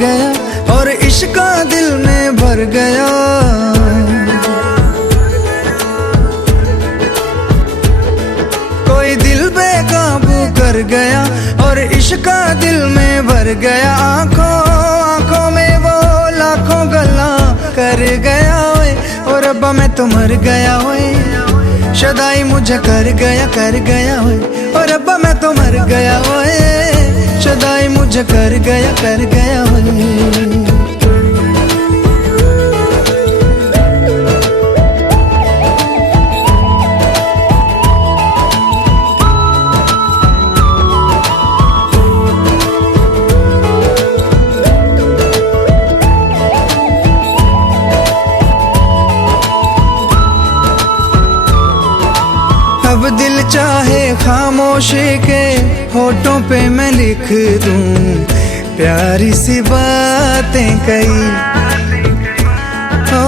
गया और इश्क का दिल में भर गया। कोई दिल बेकाबू कर गया और इश्क का दिल में भर गया। आंखों आंखों में वो लाखों गल्ला कर गया ओए, और रब्बा मैं तो मर गया ओए। शदाई मुझे कर गया ओए, और रब्बा मैं तो मर गया ओए। शदाई मुझे कर गया ओए। अब दिल चाहे खामोशी के होठों पे मैं लिख दूं प्यारी सी बातें कई। ओ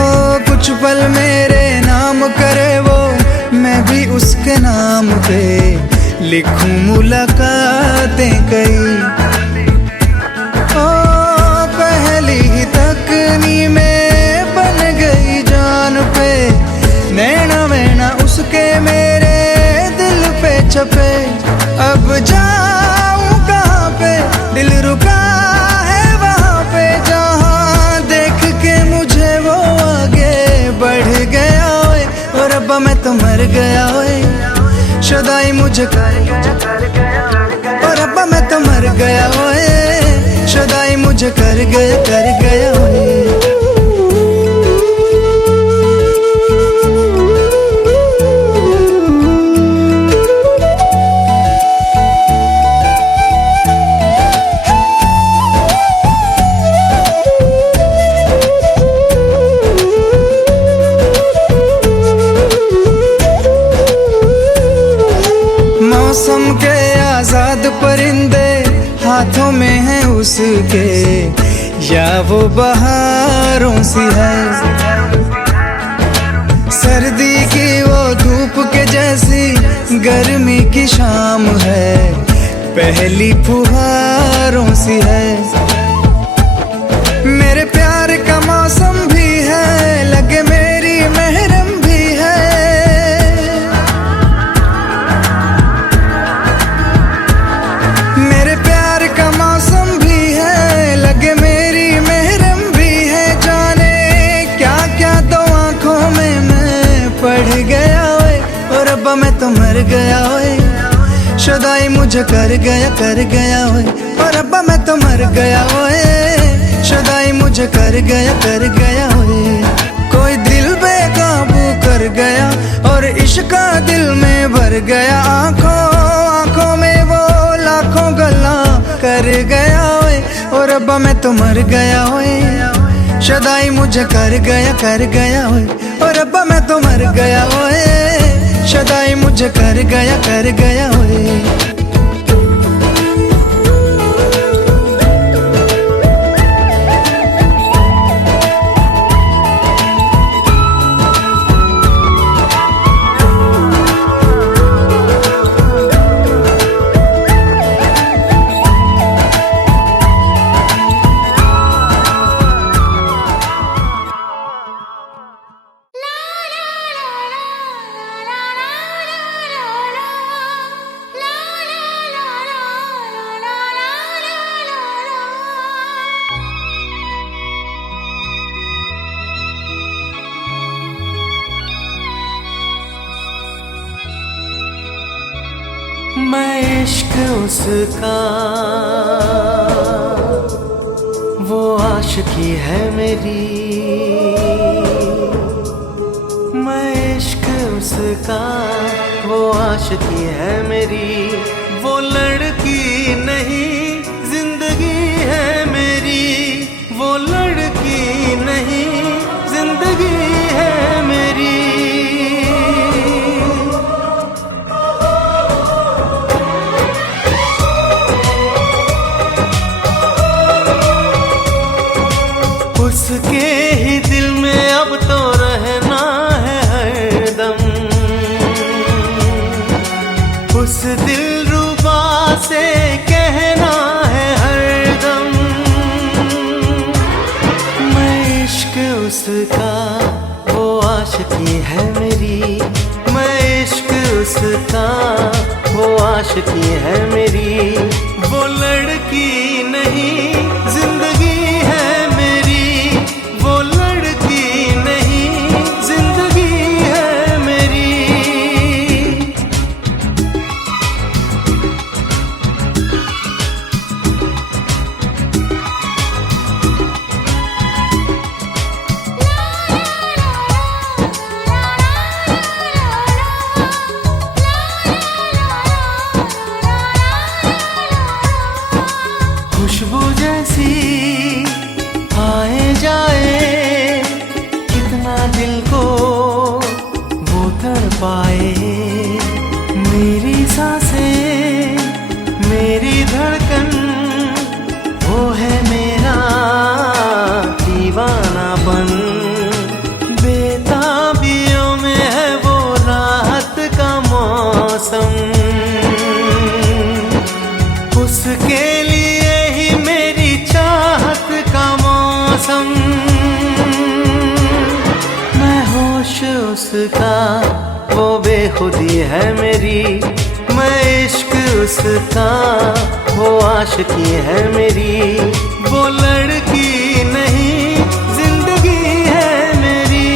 कुछ पल मेरे नाम करे वो, मैं भी उसके नाम पे लिखूं मुलाकातें कई। ओ पहली ही तकनी में बन गई जान पे, नैना वैना उसके मेरे छपे। अब जाऊं कहाँ पे, दिल रुका है वहाँ पे, जहाँ देख के मुझे वो आगे बढ़ गया ओए, और रब्बा मैं तो मर गया ओए। शदाई मुझे कर गया, और रब्बा मैं तो मर गया ओए। शदाई मुझे कर गया ओए। मौसम के आजाद परिंदे हाथों में हैं उसके, या वो बहारों सी है। सर्दी की वो धूप के जैसी गर्मी की शाम है, पहली फुहारों सी है। मेरे प्यार का मौसम भी है, लगे मेरी महरम भी है। मेरे प्यार का मौसम भी है, लगे मेरी महरम भी है। जाने क्या क्या दो आंखों में मैं पढ़ गया ओए, और रब्बा मैं तो मर गया ओए। शदाई मुझे कर गया ओए, और रब्बा मैं तो मर गया ओए। शदाई मुझे कर गया ओए। कोई दिल बेकाबू कर गया और इश्क का दिल में भर गया। आंखों आंखों में वो लाखों गल्ला कर गया ओए, और रब्बा मैं तो मर गया ओए। शदाई मुझे कर गया ओए, और रब्बा मैं तो मर गया ओए। शदाई मुझे कर गया ओए। मैं इश्क उसका, वो आशिकी है मेरी। मैं इश्क उसका, वो आशिकी है मेरी। वो लड़की नहीं जिंदगी है मेरी, वो लड़की नहीं जिंदगी है मेरी। उसके ही दिल में अब तो रहना है हरदम। उस दिलरुबा से कहना उसका वो आशिकी है मेरी, मैं इश्क उसका वो आशिकी है मेरी। वो लड़की नहीं जिंदगी है मेरी, वो लड़की नहीं जिंदगी है मेरी। खुशबू जैसी आए जाए, कितना दिल को वो तड़पाए। मेरी सांसें मेरी धड़कन, वो है मेरा दीवानापन। बेताबियों में है वो राहत का मौसम, उसके लिए ही मेरी चाहत का मौसम। मैं होश उसका वो बेखुदी है मेरी, मैं इश्क उसका वो आशिकी है मेरी। वो लड़की नहीं जिंदगी है मेरी।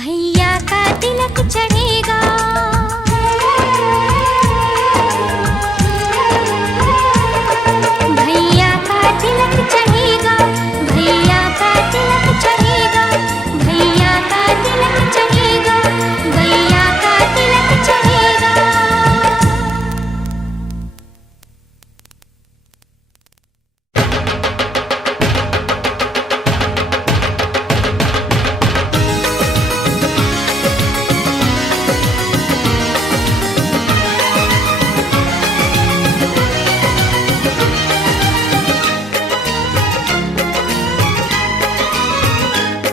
भैया का तिलक चढ़ेगा, भैया का तिलक चढ़ेगा, भैया का तिलक चढ़ेगा, भैया का तिलक चढ़ेगा, भैया का तिलक चढ़ेगा।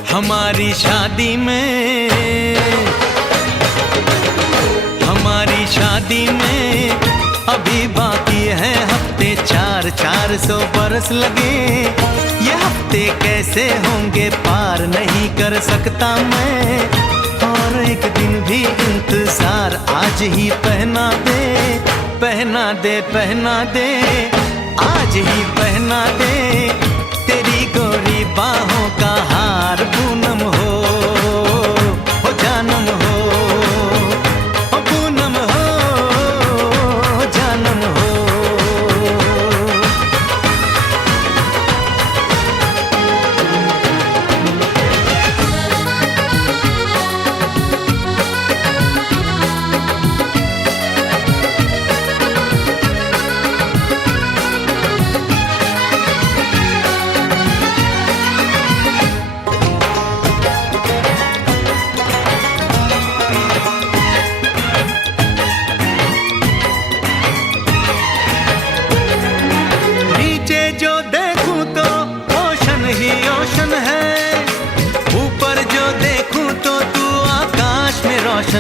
हमारी शादी में, हमारी शादी में अभी बाकी है हफ्ते 400 बरस लगे। ये हफ्ते कैसे होंगे पार नहीं कर सकता मैं, और एक दिन भी इंतजार आज ही पहना दे, पहना दे, पहना दे, आज ही पहना दे तेरी गोरी बाहों का हार। पूनम हो जानम हो, पूनम हो जानम हो।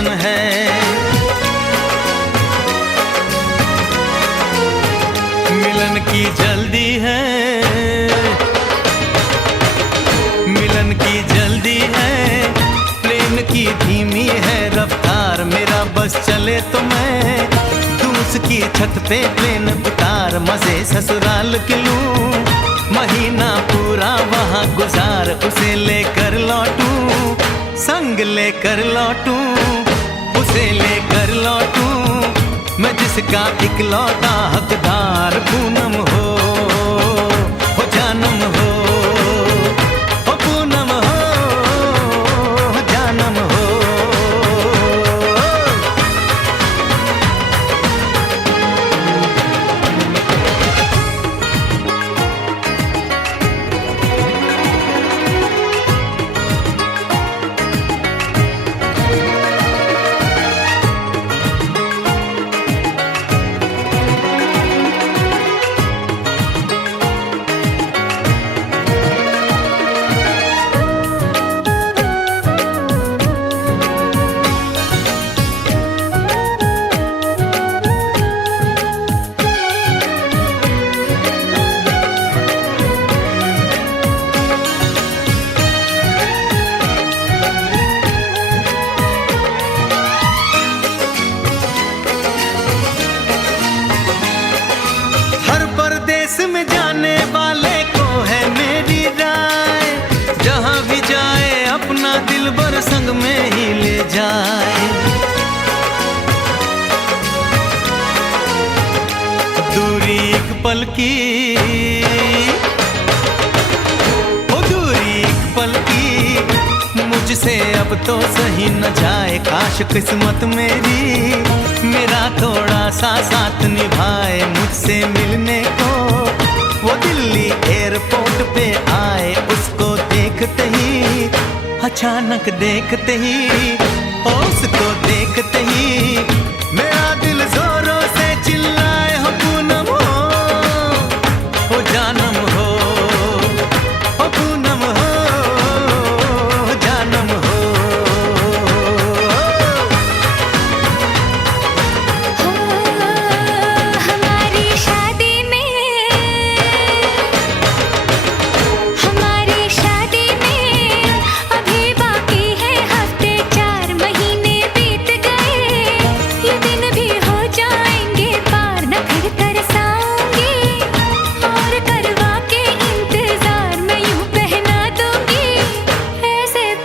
है मिलन की जल्दी है, मिलन की जल्दी है, प्रेम की धीमी है रफ्तार। मेरा बस चले तो मैं तू उसकी छत पे प्लेन उतार, मजे ससुराल के लूं, महीना पूरा वहाँ गुजार, उसे लेकर लौटूं, संग लेकर लौटूं, उसे लेकर लौटूं, मैं जिसका इकलौता हकदार। पूनम हो जानम हो, पूनम हो जानम हो। में जाने वाले को है मेरी राय, जहां भी जाए अपना दिलबर संग में ही ले जाए। दूरी एक पल की, ओ दूरी एक पल की, मुझसे अब तो सही न जाए। काश किस्मत मेरी मेरा थोड़ा सा साथ निभाए, मुझसे मिलने को वो दिल्ली एयरपोर्ट पे आए। उसको देखते ही, अचानक देखते ही, उसको देखते ही मेरा दिल जोरों से चिल्लाए, हो पूनम हो जानम हो, पूनम हो जानम हो।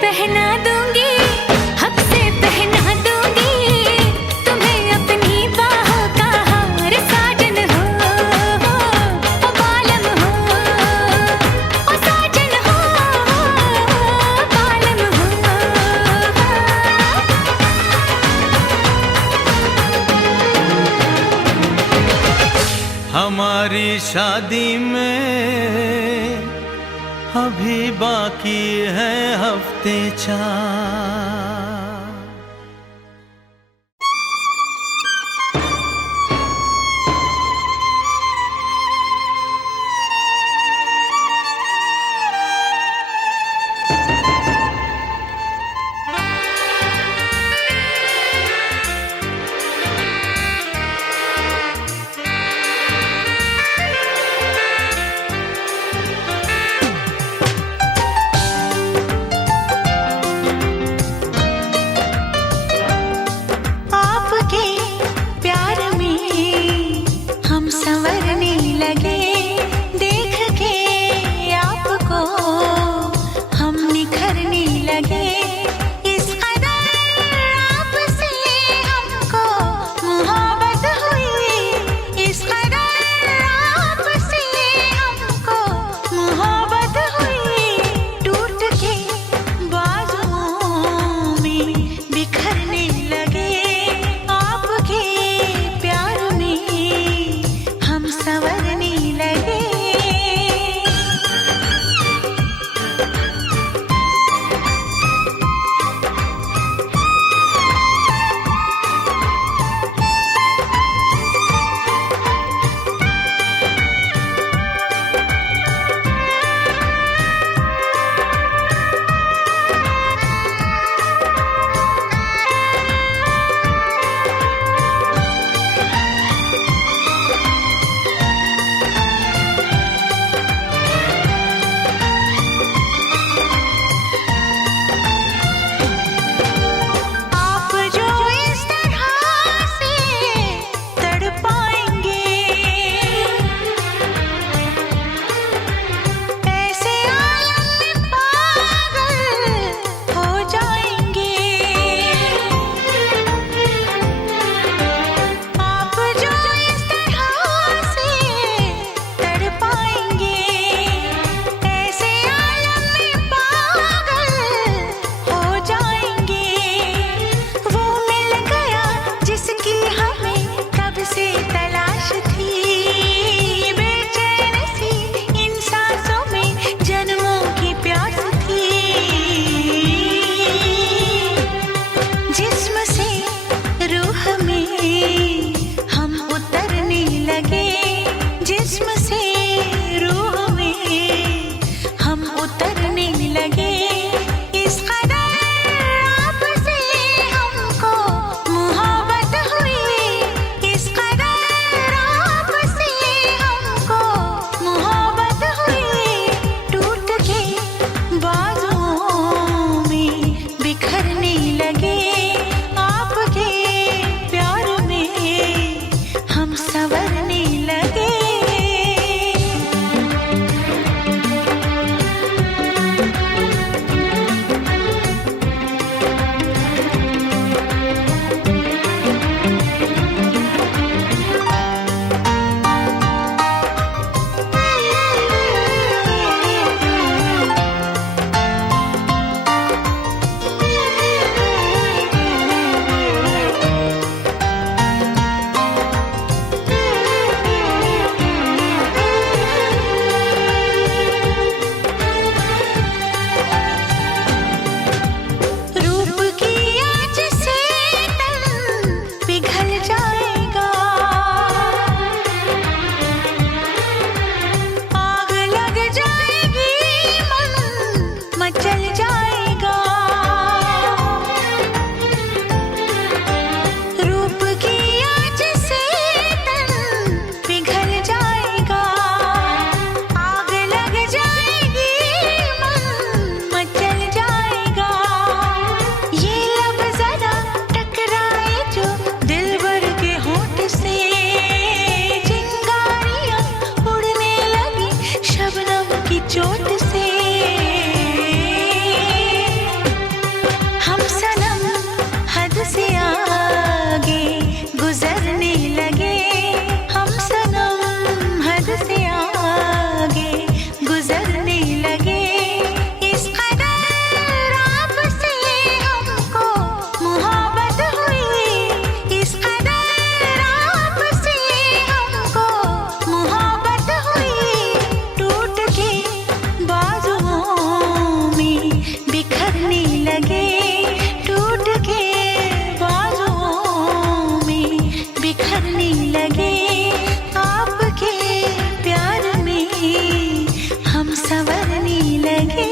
पहना दूंगी शादी में अभी बाकी है हफ्ते 4। लगे टूट के बाजुओं में बिखरने लगे आपके प्यार में हम संवरने लगे।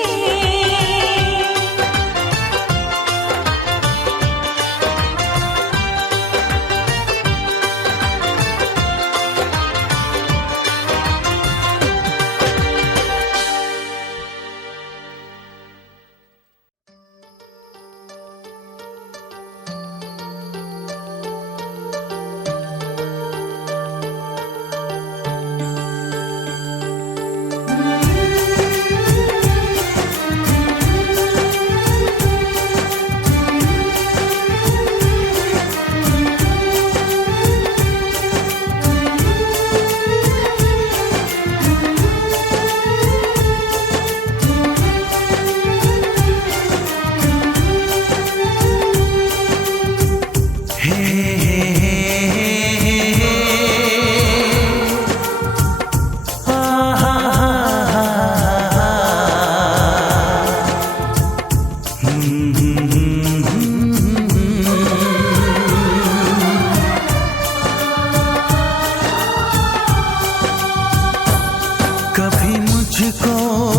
कभी मुझको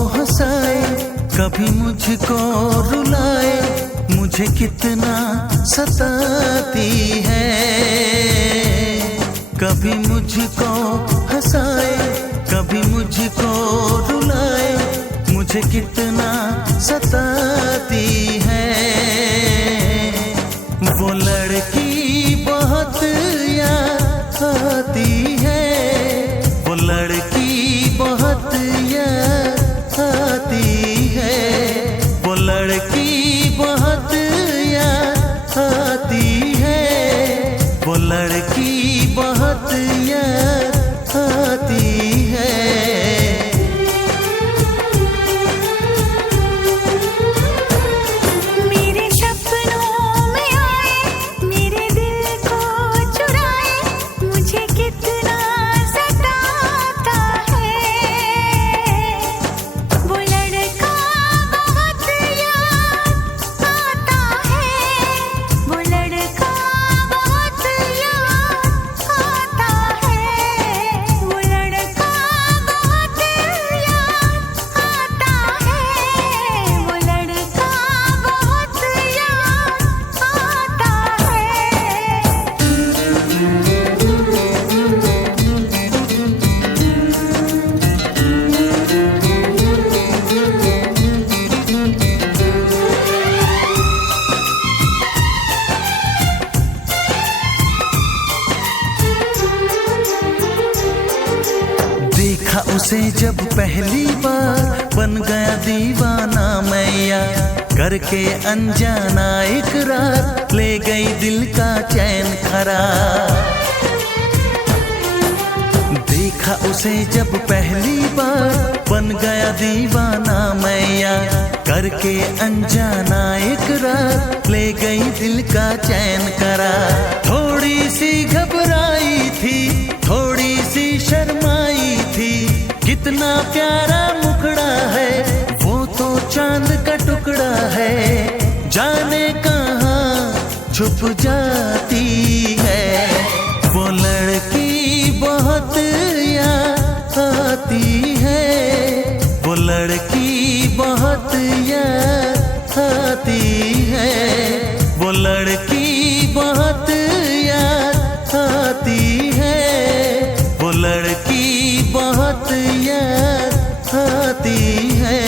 हंसाए, कभी मुझको रुलाए, मुझे कितना सताती है। कभी मुझको हंसाए, कभी मुझको रुलाए, मुझे कितना सताती है। वो लड़की बहुत याद आती है, वो लड़की बहुत याद आती है, वो लड़की बहुत याद आती है, वो लड़की बहुत याद आती है। मेरे सपनों में आए, मेरे दिल को चुराए, मुझे कितना सताता है। वो लड़का बहुत याद आता है, वो लड़का बहुत याद आता है, वो लड़का बहुत याद आता है, वो लड़का बहुत याद आता देखा उसे जब पहली बार, बन गया दीवाना मैया, करके अनजाना इकरार, ले गई दिल का चैन करार। देखा उसे जब पहली बार, बन गया दीवाना मैया, करके अनजाना इकरार, ले गई दिल का चैन करार। थोड़ी सी घबराई थी, थोड़ी सी शर्माई थी, कितना प्यारा मुखड़ा है, वो तो चांद का टुकड़ा है, जाने कहाँ छुप जाती है। वो लड़की बहुत याद आती है, वो लड़की बहुत याद आती है, वो लड़की बहुत याद आती है, वो लड़की बहुत याद आती है।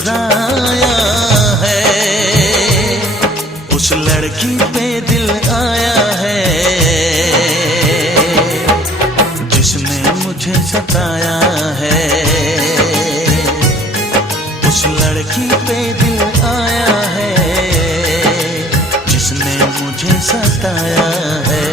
चुराया है, उस लड़की पे दिल आया है जिसने मुझे सताया है। उस लड़की पे दिल आया है जिसने मुझे सताया है।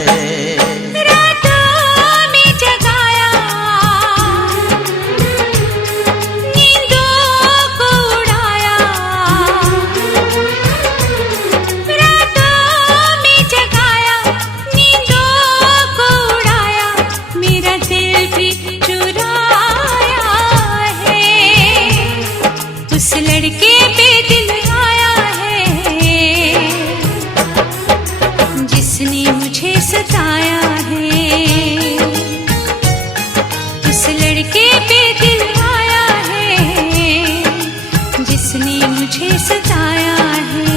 उस लड़के पे दिल आया है जिसने मुझे सताया है। उस लड़के पे दिल आया है जिसने मुझे सताया है।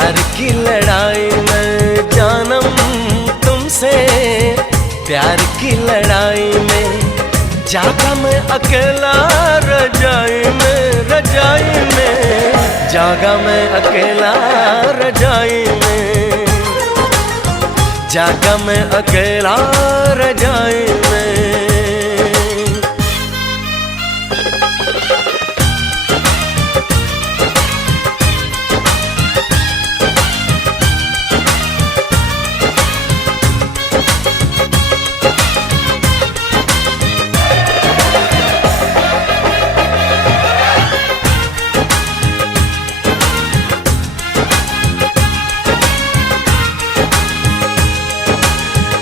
प्यार की लड़ाई में जानम तुमसे, प्यार की लड़ाई में जागा मैं अकेला रजाई में, रजाई में जागा मैं अकेला रजाई में, जागा मैं अकेला रजाई में।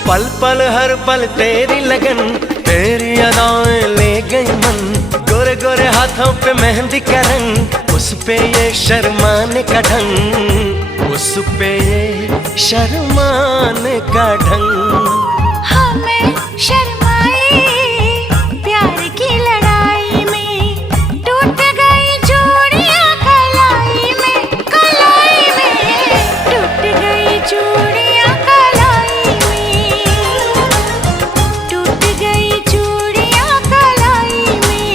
पल पल हर पल तेरी लगन, तेरी अदाएं ले गई मन, गोरे गोरे हाथों पे मेहंदी का रंग, उस पे ये शर्माने का ढंग, उस पे ये शर्माने का ढंग। हमें शर्माए प्यार की लड़ाई में, टूट गई चूड़ियां कलाई में, कलाई में टूट गई चूड़ियां कलाई में, टूट गई चूड़ियां कलाई में।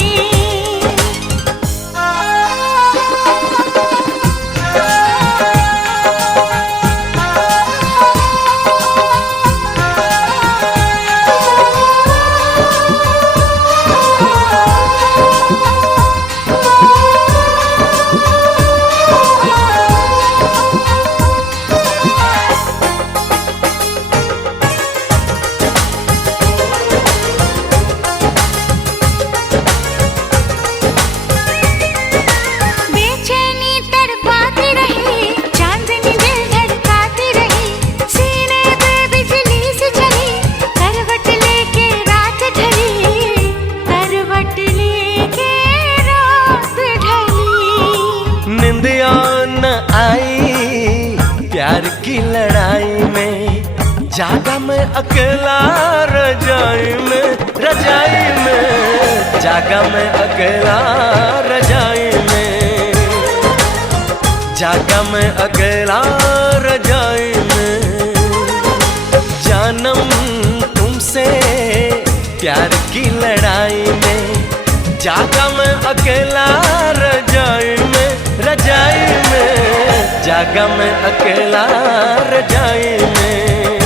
बेचैनी तड़पाती रही, चांदनी दिल धड़काती रही, सीने पे बिजली सी चली, करवट लेके रात ढली, करवट लेके रात ढली। निंदिया न आई प्यार की लड़ाई में, जागा मैं अकेला रजाई में, रजाई में जागा मैं अकेला रजाई में, जागा मैं अकेला रजाई में। जानम तुमसे प्यार की लड़ाई में, जागा मैं अकेला रजाई में, रजाई में जागा मैं अकेला रजाई में,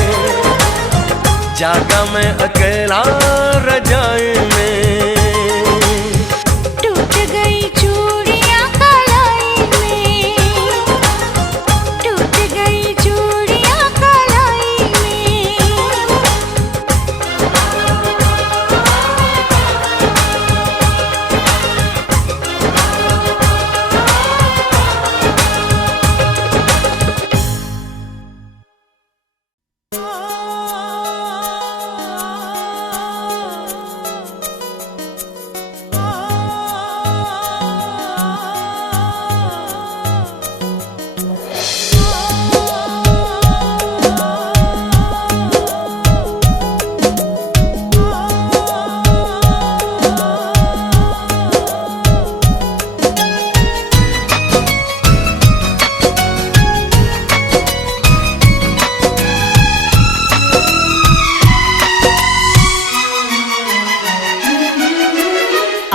जागा मैं अकेला रजाई में। टूट गई चूड़ियां कलाई में, टूट गई चूड़ियां कलाई में।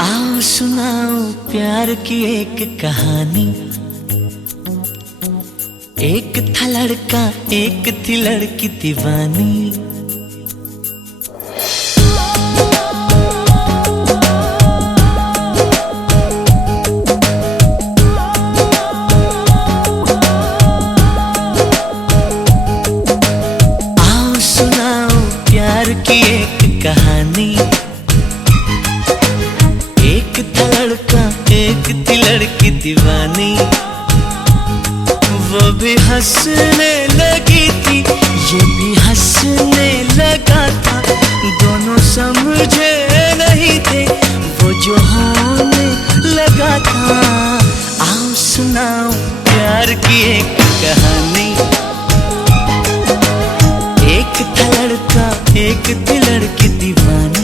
आओ सुनाओ प्यार की एक कहानी, एक था लड़का एक थी लड़की दीवानी। आओ सुनाओ प्यार की एक कहानी, एक था लड़का एक थी लड़की दीवानी। वो भी हंसने लगी थी ये भी हंसने लगा था, दोनों समझे नहीं थे वो जो होने लगा था। आओ सुनाओ प्यार की एक कहानी, एक था लड़का एक थी लड़की दीवानी।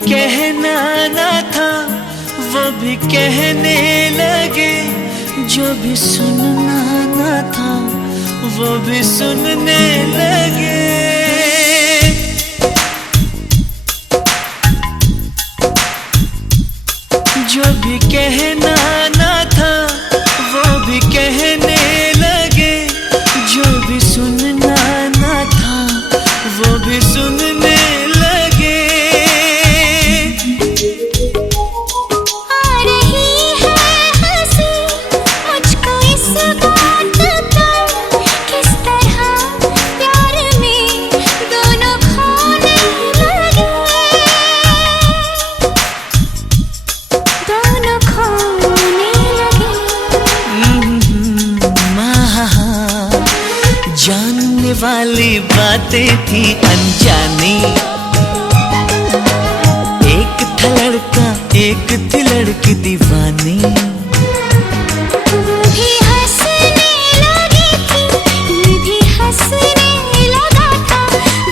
कहना ना था वो भी कहने लगे, जो भी सुनना ना था वो भी सुनने लगे। जो भी कहना ना था वो भी कहने लगे, जो भी सुनना ना था वो भी सुनने लगे। आ रही है हंसी मुझको इस बात पर, किस तरह प्यार में दोनों खोने लगे, दोनों खोने लगे। जानने वाली बातें थी अनजानी, एक था लड़का एक थी लड़की दीवानी। वो भी हंसने लगी थी, ये भी हंसने लगा था,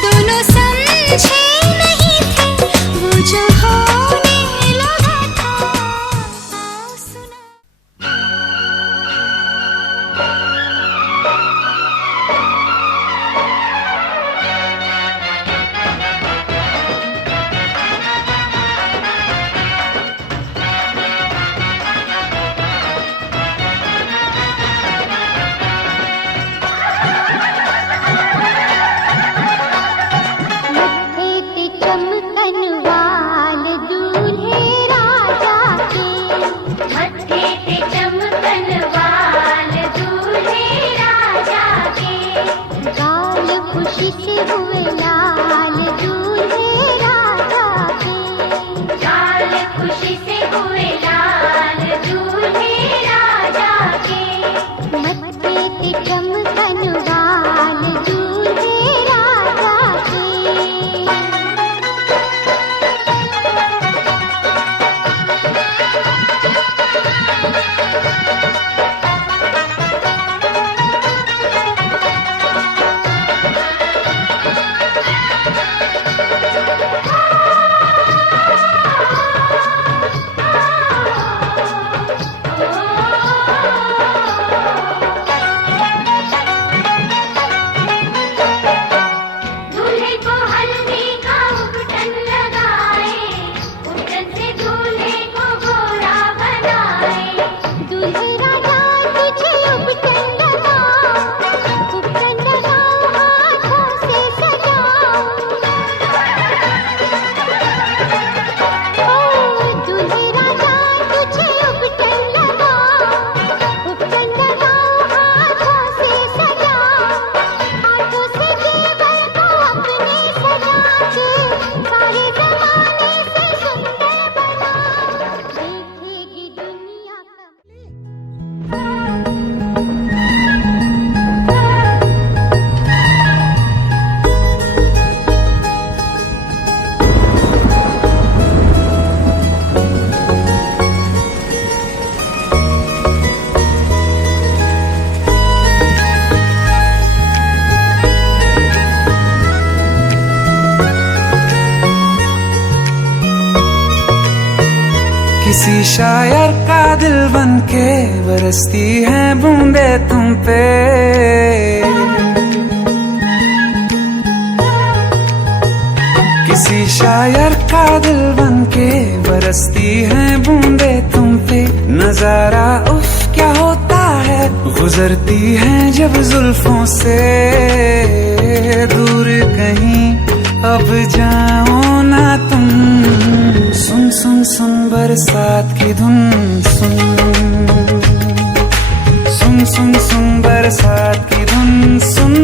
दोनों समझे नहीं थे वो जो होने लगा था। सुना मत्थे पे चमकन वाल दूल्हे राजा के, गाल खुशी से हुए लाल दूल्हे राजा के, गाल खुशी से हुए लाल दूल्हे राजा के, मत्थे पे चमकन वाल दूल्हे राजा के। दूल्हे को हल्दी का उपटन लगाए, उपटन से दूल्हे को गोरा बनाए। दूल्हे राजा तुझे उपटन लगाओ, उपटन लगाओ हाथों से सजाओ। ओ दूल्हे राजा तुझे उपटन लगाओ, उपटन लगाओ हाथों से सजाओ। हाथों से जेवर को अपने सजा के, सारे जमाने से सुंदर बनाओ, देखेगी दुनिया का। किसी शायर का दिल बन के बरसती हैं बूंदे तुम पे, किसी शायर का दिल बन के बरसती हैं बूंदे तुम पे। नजारा उफ क्या होता है, गुजरती हैं जब जुल्फों से दूर कहीं अब जाओ ना तुम। सुन सुन सुन बरसात की धुन, सुन सुन सुन सुन बरसात की धुन सुन।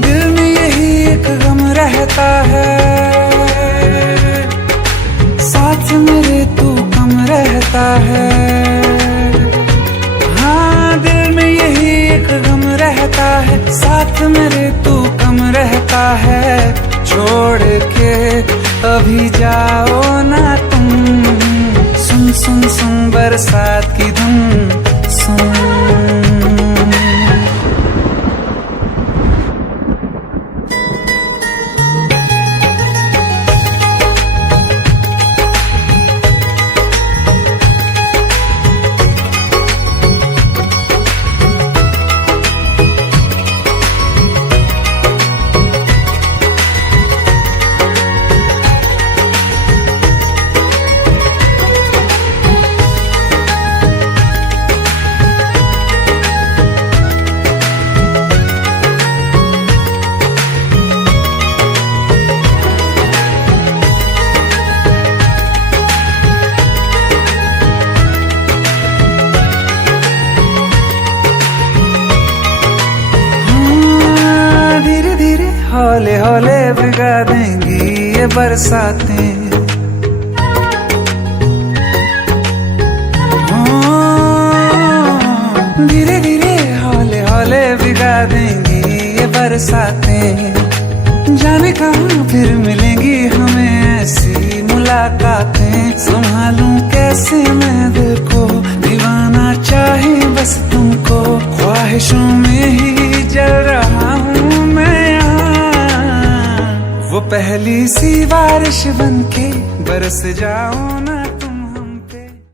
दिल में यही एक गम रहता है, साथ मेरे तू कम रहता है। हाँ दिल में यही एक गम रहता है, साथ मेरे तू कम रहता है। छोड़ के अभी जाओ ना तुम, सुन सुन सुन बरसात की धुन सुन। हौले हौले भिगा देंगी ये बरसातें। धीरे धीरे हौले हौले भिगा देंगी ये बरसातें। जाने कहाँ फिर मिलेंगी हमें ऐसी मुलाकातें। संभालूं कैसे मैं दिल को, दीवाना चाहे बस तुमको। ख्वाहिशों में ही जल रहा हूँ मैं यहाँ। वो पहली सी बारिश बनके बरस जाऊं ना।